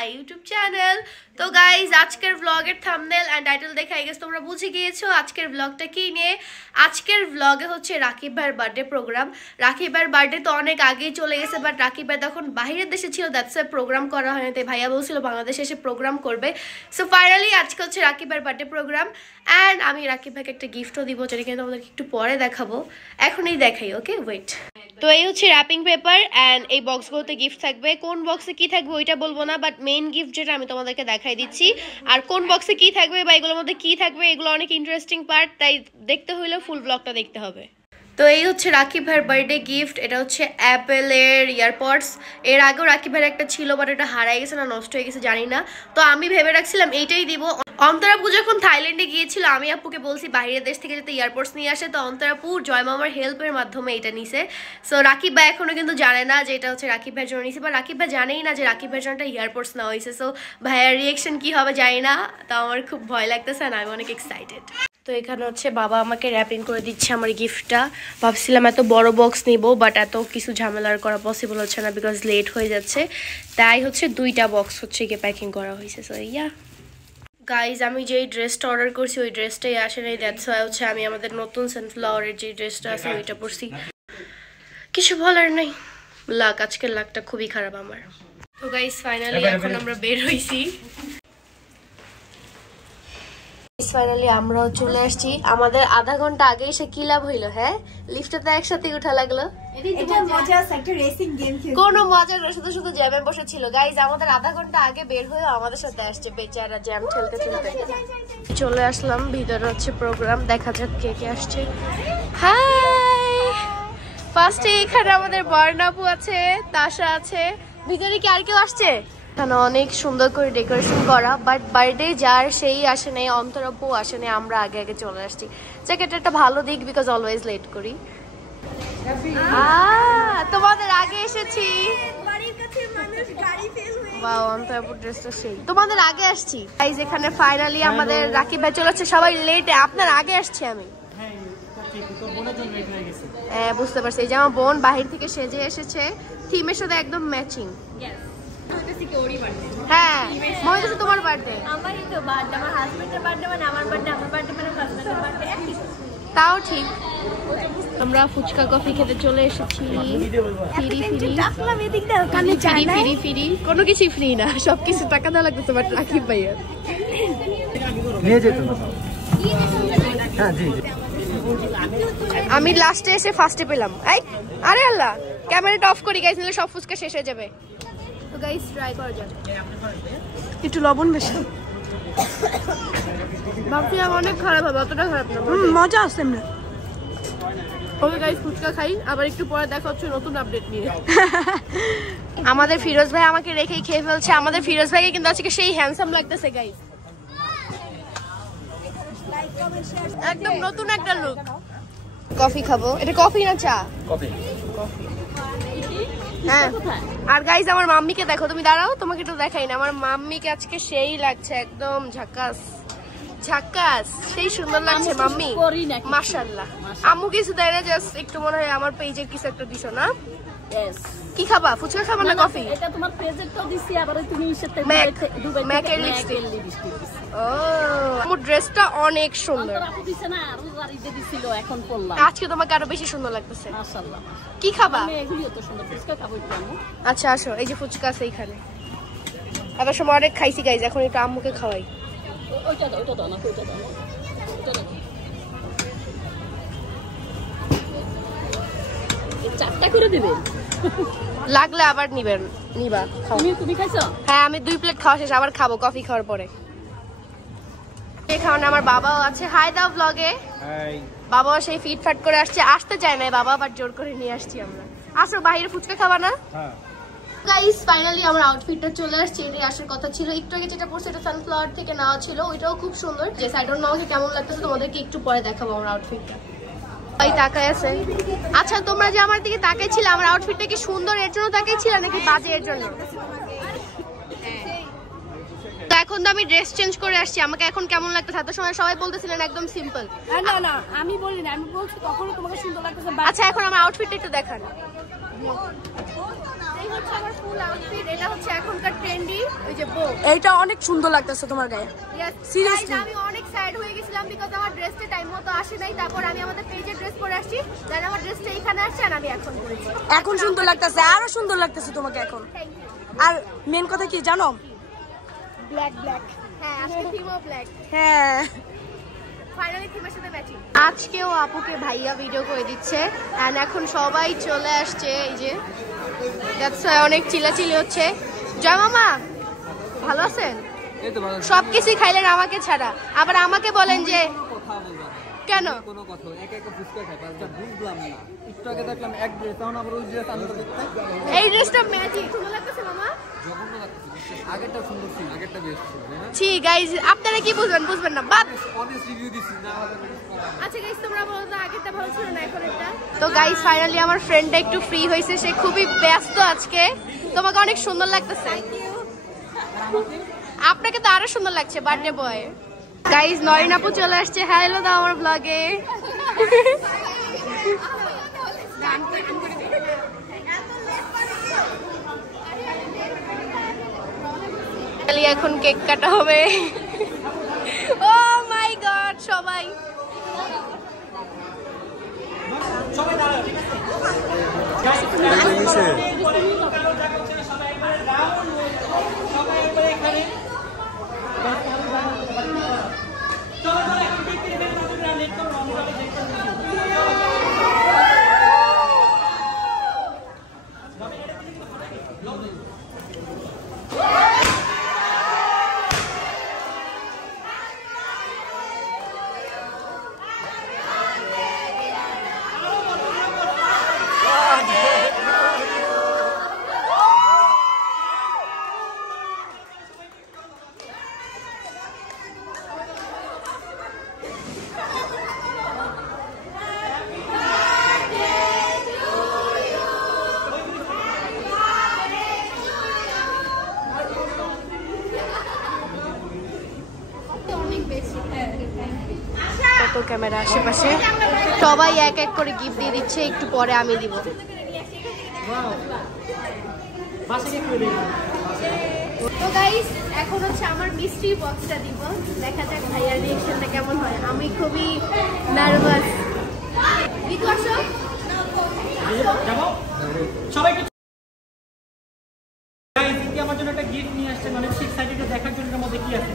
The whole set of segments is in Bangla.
My YouTube channel. তো গাইজ আজকের ব্লগের থাম্বনেল এন্ড টাইটেল দেখে আই গেস তোমরা বুঝে গিয়েছো আজকের ব্লগটা কি নিয়ে। আজকের ব্লগে হচ্ছে রাকিব ভাইয়ের বার্থডে প্রোগ্রাম। রাকিব ভাইয়ের বার্থডে তো অনেক আগেই চলে গেছে, বাট রাকিব ভাই তখন বাইরের দেশে ছিল, দ্যাটস ওয়াই প্রোগ্রাম করা হয়নি। তাই ভাইয়া বলছিল বাংলাদেশে এসে প্রোগ্রাম করবে। সো ফাইনালি আজকে হচ্ছে রাকিব ভাইয়ের বার্থডে প্রোগ্রাম অ্যান্ড আমি রাকিব ভাইকে একটা গিফটও দিব, যেটা কিন্তু তোমাদেরকে একটু পরে দেখাবো, এখনই দেখাই। Okay wait. তো এই হচ্ছে র্যাপিং পেপার অ্যান্ড এই বক্সগুলোতে গিফট থাকবে। কোন বক্সে কি থাকবে ওইটা বলবো না, বাট মেইন গিফট যেটা আমি তোমাদেরকে দেখাই দিচ্ছি। আর কোন বক্সে কি থাকবে বা এগুলোর মধ্যে কি থাকবে এগুলো অনেক ইন্টারেস্টিং পার্ট, তাই দেখতে হইলে ফুল ব্লগটা দেখতে হবে। তো এই হচ্ছে রাকিব ভাইয়ের বার্থডে গিফট। এটা হচ্ছে অ্যাপেলের ইয়ারপডস। এর আগেও রাকিব ভাইয়ের একটা ছিল, বাট এটা হারাই গেছে না নষ্ট হয়ে গেছে জানি না। তো আমি ভেবে রাখছিলাম এইটাই দিব। অন্তরা আপু যখন থাইল্যান্ডে গিয়েছিল আমি আপুকে বলছি বাইরের দেশ থেকে যাতে ইয়ারপডস নিয়ে আসে, তো অন্তরা আপু জয় মামার হেল্পের মাধ্যমে এটা নিছে। সো রাকিব ভাই এখনো কিন্তু জানে না যে এটা হচ্ছে রাকিব ভাইয়ের জন্য নিছে, বা রাকিব ভাই জানেই না যে রাকিব ভাইয়ের জন্য একটা ইয়ারপডস নেওয়া হয়েছে। সো ভাইয়ার রিয়েকশন কি হবে জানি না, তো আমার খুব ভয় লাগতেছে না, আমি অনেক এক্সাইটেড। তো এখানে হচ্ছে বাবা আমাকে র্যাপিং করে দিচ্ছে আমার গিফটটা। ভাবছিলাম এত বড় বক্স নিব, বাট এত কিছু ঝামেলার করা পসিবল হচ্ছে না বিকজ লেট হয়ে যাচ্ছে। তাই হচ্ছে দুইটা বক্স হচ্ছে গিয়ে প্যাকিং করা হয়েছে। সো ইয়া গাইজ, আমি যেই ড্রেসটা অর্ডার করছি ওই ড্রেসটাই আসে নাই, দ্যাটস ওয়াই হচ্ছে আমি আমাদের নতুন সানফ্লাওয়ারের যে ড্রেসটা আছে ওইটা পরছি। কিছু বলার নেই, লাক, আজকের লাকটা খুবই খারাপ আমার। তো গাইজ ফাইনালি এখন আমরা বের হইছি। ফাইনালি আমরাও চলে আসছি। আমাদের আধা ঘন্টা আগে এসে কি লাভ হইলো? হ্যাঁ, লিফটে একসাথে উঠা লাগলো। কোনো মজা না, শুধু শুধু জ্যামে বসেছিল। গাইজ আমাদের আধা ঘন্টা আগে বের হয়ে আমাদের সাথে আসছে, বেচারা জ্যাম ঠেলতে ঠেলতে। চলে আসলাম, ভিতরে হচ্ছে প্রোগ্রাম, দেখা যাক কে কে আসছে। হাই, ফার্স্টে এখানে আমাদের বর্ণাপু আছে, তাশা আছে। ভিতরে কি আর কেউ আসছে? এখানে অনেক সুন্দর করে ডেকোরেশন করা, বাট বার্থডে যার সেই আসে নাই, অন্তরাপু আসে নাই, আমরা আগে আগে চলে আসছি। এটা একটা ভালো দিক বিকজ অলওয়েজ লেট করি। তোমাদের আগে এসেছি, অন্তরাপুর ড্রেসটা সেই, তোমাদের আগে আসছি। গাইজ এখানে ফাইনালি আমাদের রাকিব ভাই চলে আসছে, সবাই লেটে, আপনার আগে আসছি আমি। হ্যাঁ বুঝতে পারছি, এই যে আমার বোন বাহির থেকে সেজে এসেছে, থিমের সাথে একদম ম্যাচিং। হ্যাঁ মনে হচ্ছে তোমার বার্থডে, আমারই তো বার্থডে, আমার হাজবেন্ডের বার্থডে মানে আমার বার্থডে, আমার বার্থডে মানে হাজবেন্ডের বার্থডে, একই। তাও ঠিক। আমরা ফুচকা কফি খেতে চলে এসেছি। ফ্রি কোনো কিছু ফ্রি না, সবকিছু টাকা দেওয়া লাগতেছে, বাট রাকিব ভাইয়া আমি লাস্টে এসে ফার্স্টে পেলাম। আরে আল্লাহ, ক্যামেরাটা অফ করি গাইস, নিলে সব ফুচকা শেষ হয়ে যাবে। তো গাইস ট্রাই করা যাক, একটু লবণ বেশি। ভাবছিলাম অনেক খারাপ হবে, অতটা খারাপ না, মজা আসছে না। ওকে গাইস ফুচকা খাই, আবার একটু পরে দেখা হচ্ছে নতুন আপডেট নিয়ে। আমাদের ফিরোজ ভাই আমাকে রেখেই খেয়ে ফেলছে। আমাদের ফিরোজ ভাইকে কিন্তু আজকে সেই হ্যান্ডসাম লাগতেছে গাইস, একদম নতুন একটা লুক। কফি খাবো, এটা কফি না চা? কফি। হ্যাঁ, আর গাইস আমার মাম্মিকে দেখো, তুমি দাঁড়াও, তোমাকে তো দেখাই না। আমার মাম্মিকে আজকে সেই লাগছে, একদম ঝাকাস ঝাকাস, সেই সুন্দর লাগছে মাম্মি, মাশাআল্লাহ। আম্মু কিছু দেয় না, জাস্ট একটু মনে হয় আমার পেজের কিছু একটা দিছো না? কি খাবা, ফুচকা খাবা না কফি? এটা তোমার পেজের তো দিছি, আবার তুমি সাথে ম্যাকের লিপস্টিক। ও আমার ড্রেসটা অনেক সুন্দর, আপু দিছে না, আর গাড়িতে দিছিল, এখন পরলাম। আজকে তোমাকে আরো বেশি সুন্দর লাগতেছে, মাশাআল্লাহ। কি খাবা? আমি এগুলো তো সুন্দর, ফুচকা খাবো একটু আম্মু। আচ্ছা আসো, এই যে ফুচকা আছে এখানে। এত সময় অনেক খাইছি গাইস, এখন একটু আম্মুকে খাওয়াই। ওইটা দাও, ওইটা দাও না, ওইটা দাও, ওইটা দাও। চারটা করে দিবেন, লাগলে আবার নিবেন, নিবা। তুমি খাইছো? হ্যাঁ আমি 2 প্লেট খাওয়া শেষ, আবার খাবো কফি খাওয়ার পরে। খাওয়ানো আমার বাবাও আছে, হাই দাও ব্লগে। বাবাও সেই ফিটফাট করে আসছে, আসতে চায় না বাবা, আবার জোর করে নিয়ে আসছি আমরা। আসো বাইরে ফুচকা খাবা না? গাইস ফাইনালি আমার আউটফিটটা চলে আসছে, এটাই আসার কথা ছিল। একটু আগে যেটা পরছে এটা সানফ্লাওয়ার থেকে নেওয়া ছিল, ওইটাও খুব সুন্দর। যে আই ডোন্ট নো আমাকে কেমন লাগতেছে, তোমাদেরকে একটু পরে দেখাবো আমার আউটফিটটা। ভাই তাকায় আছে। আচ্ছা তোমরা যে আমার দিকে তাকাইছিলে, আমার আউটফিটটা কি সুন্দর এর জন্য তাকাইছিলে নাকি বাজে এর জন্য? তো এখন তো আমি ড্রেস চেঞ্জ করে আসছি, আমাকে এখন কেমন লাগতেছে? এত সময় সবাই বলতেছিলেন একদম সিম্পল। না না আমি বলি না, আমি বলছি তখনই তোমাকে সুন্দর লাগতেছে। আচ্ছা এখন আমার আউটফিটটা একটু দেখান। হচ্ছে আমার ফুল আউটফিট। এটা হচ্ছে এখনকার ট্রেন্ডি ওই যে বো। এইটা অনেক সুন্দর লাগতেছে তোমার গায়ে। সিরিয়াসলি আমি অনেক স্যাড হয়ে গেছিলাম বিকজ আমার ড্রেসটা টাইম মতো আসে নাই। তারপর আমি আমাদের পেজে ড্রেস পরে আসছি, দেন আমার ড্রেসটা এখানে আসছে আর আমি এখন পরেছি। এখন সুন্দর লাগতেছে, আরো সুন্দর লাগতেছে তোমাকে এখন। আর মেন কথা কি জানো? Black black. হ্যাঁ আজকে থিমও ব্ল্যাক। হ্যাঁ ফাইনালি থিমের সাথে ম্যাচিং। আজকেও আপুকে ভাইয়া ভিডিও করে দিচ্ছে এন্ড এখন সবাই চলে আসছে। এই যে দ্যাটস অনেক চিল্লাচিল্লি হচ্ছে। জয় মামা ভালো আছেন? সবকিছু খাইলেন আমাকে ছাড়া, আবার আমাকে বলেন যে কেন কোনো কথা একা একা ফুসকা খাই আচ্ছা বুঝলাম না একটু আগে দেখলাম এক ড্রেস তখন আবার ওই ড্রেস আমি দেখতে এই ড্রেসটা ম্যাজিক সুন্দর লাগতেছে মামা। জঘন্য লাগতেছে, আগেরটা সুন্দর ছিল, আগেরটা বেস্ট ছিল না? ঠিক গাইস আপনারা কি বুঝবেন না বাদ। অনেস্ট রিভিউ দিছি না হলে। আচ্ছা গাইস তোমরা বলো তো আগেরটা ভালো ছিল না এখনটা? তো গাইস ফাইনালি আমার ফ্রেন্ডটা একটু ফ্রি হইছে, সে খুবই ব্যস্ত আজকে। তোমাকে অনেক সুন্দর লাগতেছে। আপনাকে তো আরো সুন্দর লাগছে বার্থডে বয়। গাইস নরিন আপু চলে আসছে, হ্যালো দাও আমার ব্লগে। এখন কেক কাটা হবে। ও মাই গড সবাই কত ক্যামেরা আশেপাশে, সবাই এক এক করে গিফট দিয়ে দিচ্ছে, একটু পরে আমি দিব। তো গাইস এখন হচ্ছে আমার মিস্ট্রি বক্সটা দিব, দেখা যাক ভাইয়ার রিঅ্যাকশনটা কেমন হয়। আমি খুবই নার্ভাস। দিকু আসো সবাই আমার জন্য একটা গিফট নিয়ে আসছে, মানে এক্সাইটেড দেখার জন্য। মধ্যে কি আছে?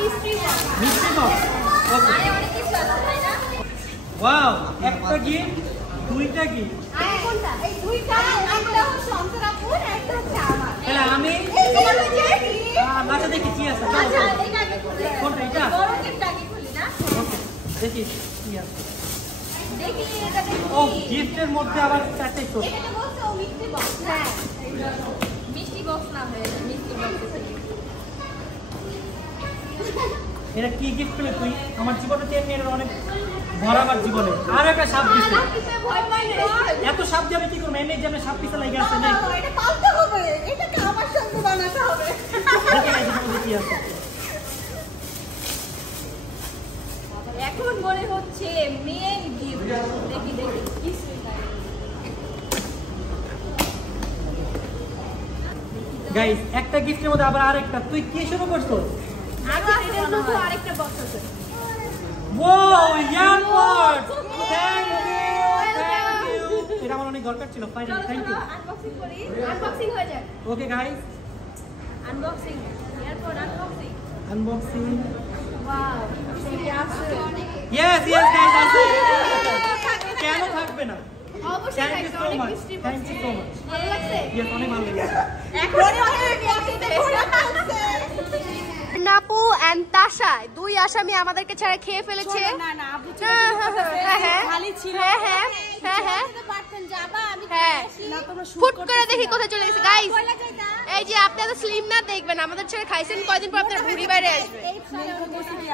Mystery box. মিষ্টি বক্স। ওয়াও, একটা গিফট, দুইটা গিফট। আর কোনটা? এই দুইটা, একটা হচ্ছে অন্তরাপুর, একটা হচ্ছে আমার। তাহলে আমি আচ্ছা দেখি কি আছে। আচ্ছা এটা আগে খুলে। কোনটা? এটা বড় গিফট আগে খুলি না? দেখি কি আছে। দেখি এটা দেখি। ও গিফটের মধ্যে আবার চারটে ছোট। এটা বলছো মিষ্টি বক্স। হ্যাঁ মিষ্টি বক্স না হয়ে মিষ্টি বক্স। এটা কি গিফট পেলে তুই? আমার জীবনে তো এমনি অনেক ভরা আমার জীবনে। আর একটা সাপ দিছে। ভয় পাই না। এত সাপ দিয়ে আমি কি করবো? এমনি যে আমি সাপ পিছে লাগে আছে না, এটা পালতে হবে, এটাকে আমার সঙ্গে বানাতে হবে। দেখি কি আছে। এখন মনে হচ্ছে মেন গিফট। দেখি দেখি কি গাইস একটা গিফটের মধ্যে আবার আরেকটা। তুই কি শুরু করছো? আরেকটা বক্স আছে। Wow earpod, thank you. এটা আমার অনেক দরকার ছিল। Finally thank you. আনবক্সিং করি, আনবক্সিং হয়ে যাক। Okay guys, unboxing, airpod unboxing. Unboxing. Wow সেই আছে। ইয়েস ইয়েস গাইস আছে। কেন থাকবে না? অবশ্যই থ্যাংক ইউ থাকবে, সো অনেক মাচ, মিষ্টি thank box. You so much. ভালো লাগছে? ইয়েস অনেক ভালো লেগেছে। এখন অনেক বক্সে ঘোরা আছে। নাপু এন্ড তাশা দুই আসামি আমাদেরকে ছাড়া খেয়ে ফেলেছে। না না আপু খালি ছিল। হ্যাঁ পারতেন যাবা, আমি না তোমরা ফুট করে দেখি কোথায় চলে গেছে। গাইস এই যে আপনি এত স্লিম না দেখবেন, আমাদের ছেড়ে খাইছেন কয়দিন পর আপনার ভুঁড়ি বাইরে আসবে।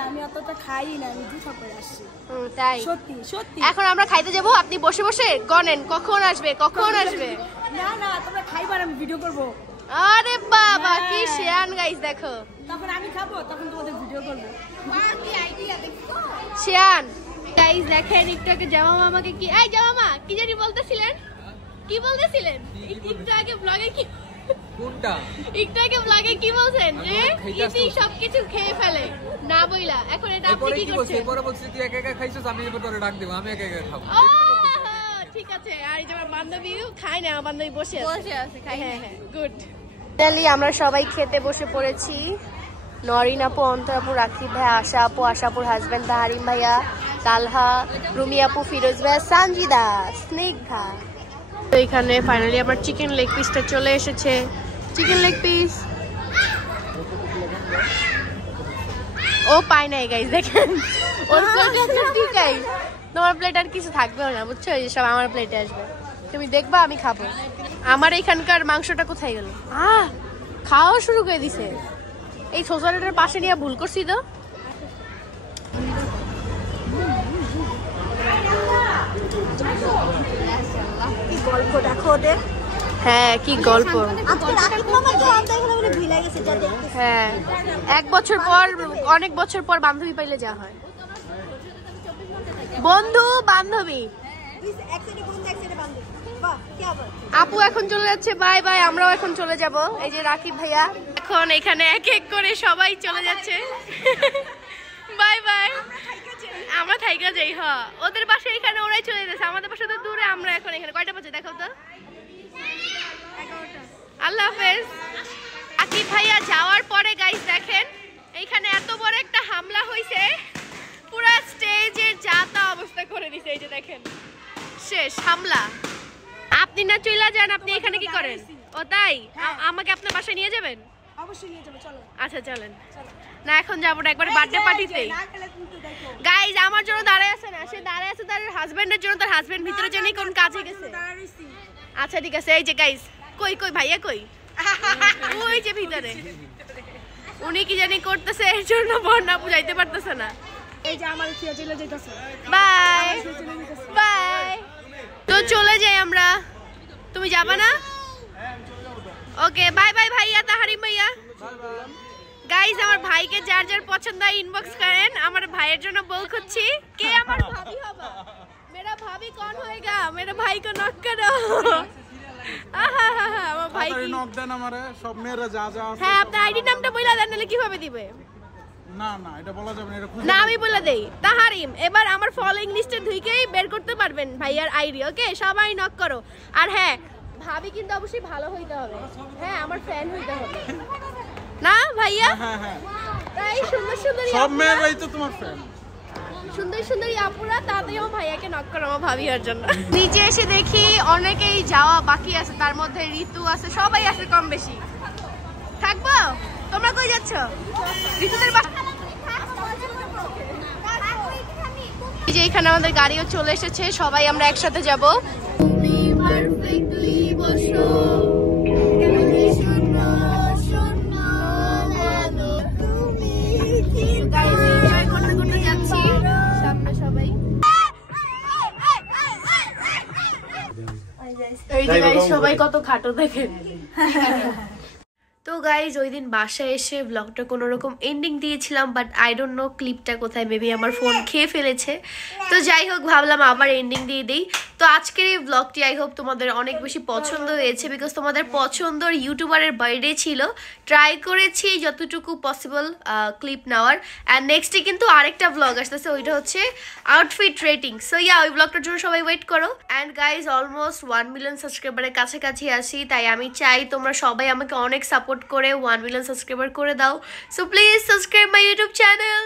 আমি অতটা খাই না, আমি দুটো করে আসছি। তাই সত্যি সত্যি। এখন আমরা খাইতে যাব, আপনি বসে বসে গনেন কখন আসবে কখন আসবে। না না তোমরা খাইবার, আমি ভিডিও করব। আরে বাবা কি শিয়ান গাইস, দেখো তখন আমি খাবো, তখন তোমাদের ভিডিও করব। শিয়ান গাইস দেখেন একটু আগে জামা মামাকে কি, এই জামা মামা কি জানি বলতেছিলেন, কি বলতেছিলেন একটু আগে ব্লগে কি কোনটা একটু আগে ব্লগে কি বলছেন যে ইতি সবকিছু খেয়ে ফেলে না বইলা এখন এটা আপনি কি করছেন এরপরে বলছি তুই একা একা খাইছস আমি এরপর তোরে ডাক দেব আমি একা একা খাবো ঠিক আছে আর এই যে আমার বান্ধবী খায় না আমার বান্ধবী বসে আছে খাই হ্যাঁ হ্যাঁ গুড ফাইনালি আমরা সবাই খেতে বসে পড়েছি। নরিন আপু, অন্তর আপু, রাকিব ভাই, আশা আপুর হাজবেন্ড তাহারিম ভাইয়া, তালহা, রুমি আপু, ফিরোজ ভাইয়া, সানজিদা, স্নিগ্ধা। তো এখানে ফাইনালি আমার চিকেন লেগ পিসটা চলে এসেছে। চিকেন লেগ পিস ও পায় নাই গাইস, দেখেন ওর প্লেটে আছে ঠিকই, তোমার প্লেট আর কিছু থাকবেও না বুঝছো, এই সব আমার প্লেটে আসবে, তুমি দেখবা আমি খাবো। আমার এখানকার মাংসটা কোথায় গেল? খাওয়া শুরু করে দিছে। এই সোসাইটির পাশে নিয়ে ভুল করছি তো। কি গল্প দেখো ওদের। হ্যাঁ কি গল্প। হ্যাঁ এক বছর পর, অনেক বছর পর বান্ধবী পাইলে যা হয়। বন্ধু বান্ধবী। আপু এখন চলে যাচ্ছে, বাই বাই। আমরাও এখন চলে যাব। এই যে রাকিব ভাইয়া এখন এখানে এক এক করে সবাই চলে যাচ্ছে। Bye bye. আমরা থাইকা যাই। হ্যাঁ ওদের বাসা এখানে, ওরাই চলে যাচ্ছে। আমাদের বাসা তো দূরে, আমরা এখন এখানে। কয়টা বাজে দেখো তো? আল্লাহ হাফেজ। রাকিব ভাইয়া যাওয়ার পরে গাইস দেখেন এইখানে এত বড় একটা হামলা হয়েছে, পুরো স্টেজের যাতা অবস্থা করে দিছে। এই যে দেখেন শেষ হামলা। আপনি না চলে যান, আপনি এখানে কি করেন? ও তাই? আমাকে আপনার বাসায় নিয়ে যাবেন? অবশ্যই নিয়ে যাবো, চলো। আচ্ছা চলেন। না এখন যাবো না, একবার বার্থডে পার্টিতে। গাইজ আমার জন্য দাঁড়ায় আছে না, সে দাঁড়ায় আছে তার হাজবেন্ডের জন্য। তার হাজবেন্ড ভিতরে জানি কোন কাজে গেছে। আচ্ছা ঠিক আছে। এই যে গাইজ কই কই ভাইয়া কই? ওই যে ভিতরে উনি কি জানি করতেছে, এর জন্য বর্ণা বুঝাইতে পারতেছে না। এই যে আমার ছেলে চলে যাইতাছে। Bye bye. তো চলে যাই আমরা। তুমি যাবা না? ওকে বাই বাই ভাইয়া, তাহারিম ভাইয়া। গাইজ আমার ভাইকে যার যার পছন্দ হয় ইনবক্স করেন। আমার ভাইয়ের জন্য বউ খুঁজছি। কে আমার ভাবি হবে? মেরা ভাবি কোন होएगा? मेरा भाई को नॉक करो। আমার ভাই কি নক দেন আমারে, সব মেয়েরা যা যা আছে। হ্যাঁ আপনার আইডি নামটা বইলা দেন, নালে কিভাবে দিবে? না না এটা বলা যাবে না, এটা খুঁজে না আমি বলে দেই। তাহারিম এবার আমার ফলোইং লিস্টে ঢুকেই বের করতে পারবেন ভাইয়ার আইডি। ওকে সবাই নক করো। আর হ্যাঁ ভাবি কিন্তু অবশ্যই ভালো হইতে হবে। হ্যাঁ আমার ফ্যান হইতে হবে না ভাইয়া? হ্যাঁ হ্যাঁ তাই সুন্দর সুন্দর সব মেয়েরাই তো তোমার ফ্যান। সুন্দর সুন্দরী আপুরা তাড়াতাড়ি আমার ভাইয়াকে নক করো আমার ভাবি হওয়ার জন্য। নিচে এসে দেখি অনেকেই যাওয়া বাকি আছে, তার মধ্যে ঋতু আছে, সবাই আছে কম বেশি। থাকবো? তোমরা কই যাচ্ছ? ঋতুদের এই যে এখানে আমাদের গাড়িও চলে এসেছে, সবাই আমরা একসাথে যাবো। সবাই কত খাটো দেখেন। তো গাইজ ওই দিন বাসায় এসে ব্লগটা কোনো রকম এন্ডিং দিয়েছিলাম, বাট আই ডোন্ট নো ক্লিপটা কোথায়, মেবি আমার ফোন খেয়ে ফেলেছে। তো যাই হোক ভাবলাম আবার এন্ডিং দিয়ে দিই। তো আজকের এই ব্লগটি আই হোপ তোমাদের অনেক বেশি পছন্দ হয়েছে, বিকজ তোমাদের পছন্দর ইউটিউবারের বার্থডে ছিল। ট্রাই করেছি যতটুকু পসিবল ক্লিপ নেওয়ার। অ্যান্ড নেক্সটে কিন্তু আরেকটা ব্লগ আসতেছে, ওইটা হচ্ছে আউটফিট রেটিং। সো ইয়া ওই ব্লগটার জন্য সবাই ওয়েট করো। অ্যান্ড গাইজ অলমোস্ট 1 মিলিয়ন সাবস্ক্রাইবারের কাছাকাছি আসি, তাই আমি চাই তোমরা সবাই আমাকে অনেক সাপোর্ট করে 1 মিলিয়ন সাবস্ক্রাইবার করে দাও। So please subscribe my YouTube channel.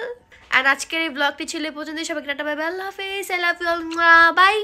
And আজকের এই ব্লগটি ছিল এই পর্যন্ত। সবাইকে টাটা বাই বাই, আল্লাহ হাফেজ, I love you all, by.